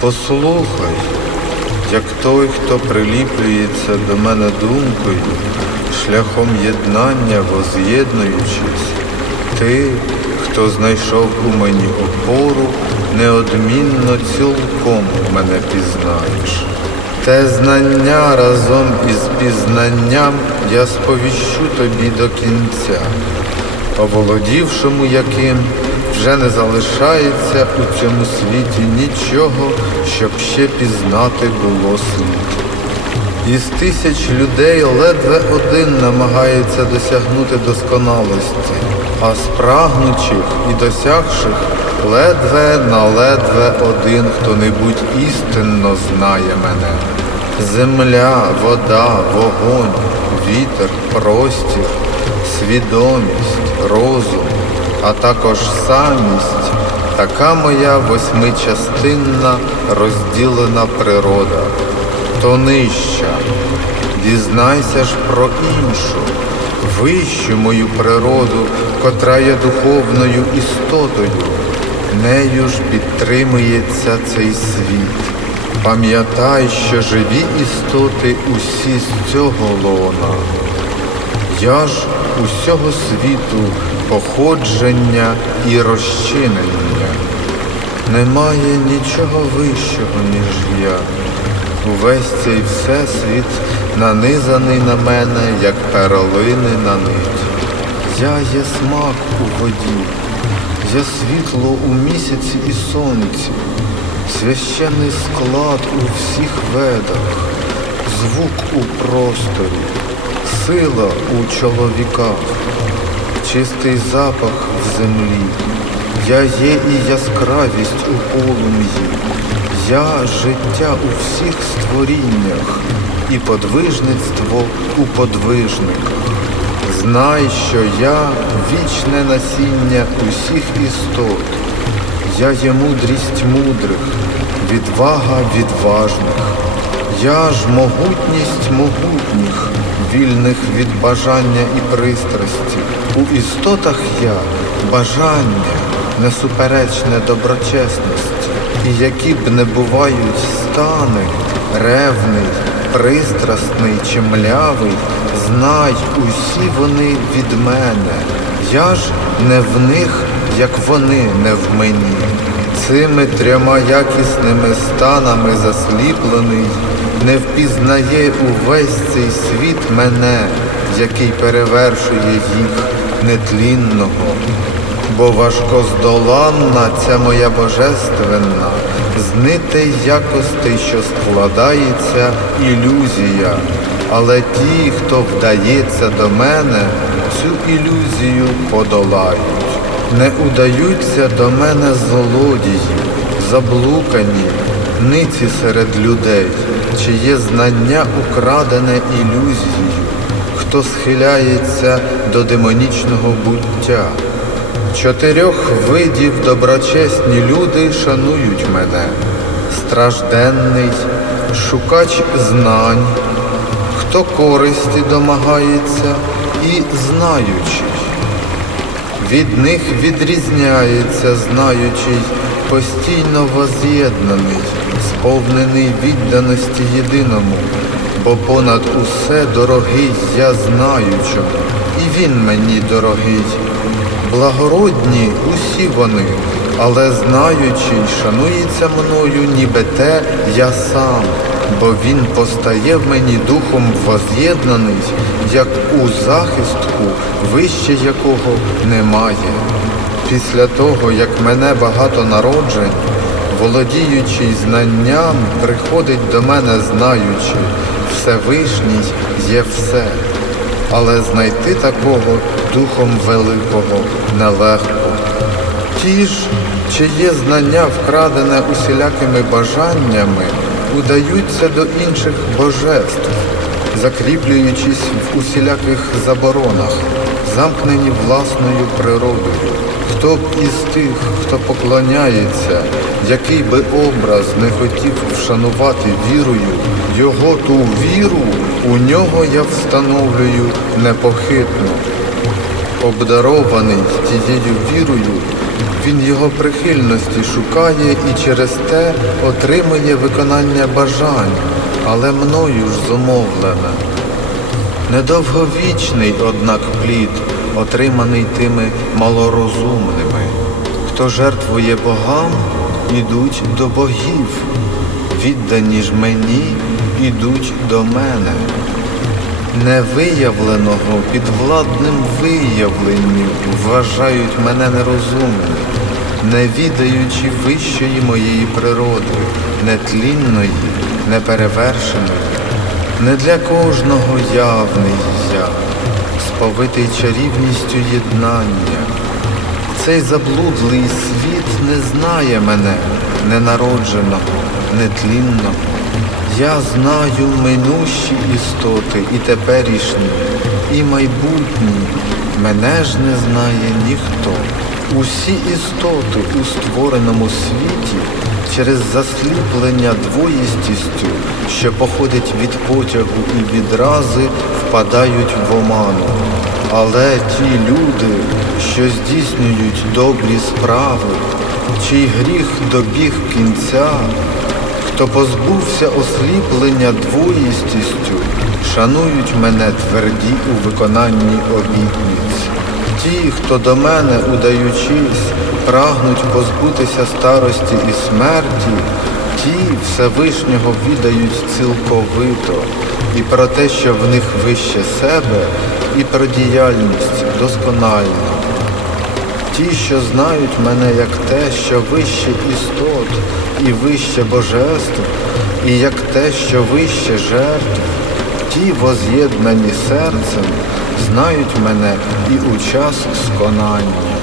Послухай, як той, хто приліплюється до мене думкою, шляхом єднання воз'єднуючись, ти, хто знайшов у мені опору, неодмінно цілком мене пізнаєш. Те знання разом із пізнанням я сповіщу тобі до кінця, оволодівшому яким вже не залишається у цьому світі нічого, щоб ще пізнати було слід. Із тисяч людей ледве один намагається досягнути досконалості, а спрагнучих і досягших ледве на ледве один хто-небудь істинно знає мене. Земля, вода, вогонь, вітер, простір, свідомість, розум, а також самість, така моя восьмичастинна розділена природа то нижча. Дізнайся ж про іншу, вищу мою природу, котра є духовною істотою. Нею ж підтримується цей світ. Пам'ятай, що живі істоти усі з цього лона. Я ж усього світу походження і розчинення. Немає нічого вищого, ніж я. Увесь цей всесвіт нанизаний на мене, як перлини на нить. Я є смак у воді, я світло у місяці і сонці, священний склад у всіх ведах, звук у просторі, сила у чоловіках, чистий запах в землі. Я є і яскравість у полум'ї. Я життя у всіх створіннях і подвижництво у подвижниках. Знай, що я вічне насіння усіх істот. Я є мудрість мудрих, відвага відважних. Я ж могутність могутніх, вільних від бажання і пристрасті. У істотах я бажання, несуперечне доброчесності. І які б не бувають стани, ревний, пристрасний чи млявий, знай, усі вони від мене. Я ж не в них, як вони не в мені. Цими трьома якісними станами засліплений, не впізнає увесь цей світ мене, який перевершує їх нетлінного бо важкоздоланна ця моя божественна, з нитей якостей, що складається ілюзія. Але ті, хто вдається до мене, цю ілюзію подолають. Не удаються до мене злодії, заблукані, ниці серед людей, чиє знання украдене ілюзією, хто схиляється до демонічного буття. Чотирьох видів доброчесні люди шанують мене. Стражденний, шукач знань, хто користі домагається і знаючий. Від них відрізняється знаючий, постійно воз'єднаний, сповнений відданості єдиному, бо понад усе дорогий я знаючо, і він мені дорогий. Благородні усі вони, але знаючий, шанується мною, ніби те я сам, бо він постає в мені духом воз'єднаний, як у захистку, вище якого немає. Після того, як мене багато народжень, володіючий знанням, приходить до мене знаючи, Всевишній є все. Але знайти такого духом великого нелегко. Ті ж, чиє знання вкрадене усілякими бажаннями, удаються до інших божеств, закріплюючись в усіляких заборонах, замкнені власною природою. Хто б із тих, хто поклоняється, який би образ не хотів вшанувати вірою, його ту віру у нього я встановлюю непохитно. Обдарований тією вірою, Він його прихильності шукає і через те отримує виконання бажань, але мною ж зумовлене. Недовговічний, однак, плід, отриманий тими малорозумними. Хто жертвує богам, ідуть до богів, віддані ж мені, ідуть до мене. Невиявленого підвладним виявленню вважають мене нерозумним, не відаючи вищої моєї природи, нетлінної, неперевершеної. Не для кожного явний я, сповитий чарівністю єднання. Цей заблудлий світ не знає мене, ненародженого, нетлінного. Я знаю минущі істоти і теперішні, і майбутні. Мене ж не знає ніхто. Усі істоти у створеному світі через засліплення двоїстістю, що походить від потягу і відрази, впадають в оману. Але ті люди, що здійснюють добрі справи, чий гріх добіг кінця, хто позбувся осліплення двоїстістю, шанують мене тверді у виконанні обітниць. Ті, хто до мене, удаючись, прагнуть позбутися старості і смерті, ті Всевишнього відають цілковито і про те, що в них вище себе, і про діяльність досконально. Ті, що знають мене як те, що вище істот і вище божеств, і як те, що вище жертв, ті воз'єднані серцем, знають мене і у час сконання.